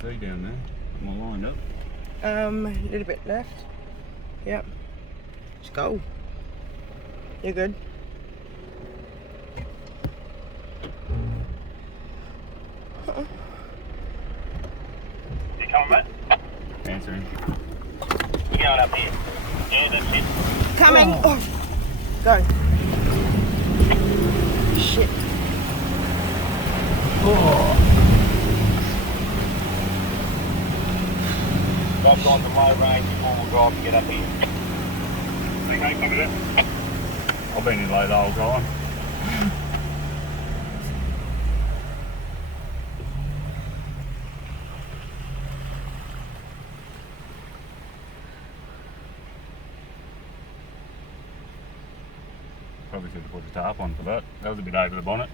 see down there. I'm all lined up. A little bit left. Yep. Let's go. You're good. You coming, mate? Answering. You going up here? Yeah, that's it. Coming. Oh. Go. Shit. I've gone to my range before we'll drive to get up here. Think mate, coming in? I've been in late the whole time. Probably should have put the tarp on for that. That was a bit over the bonnet.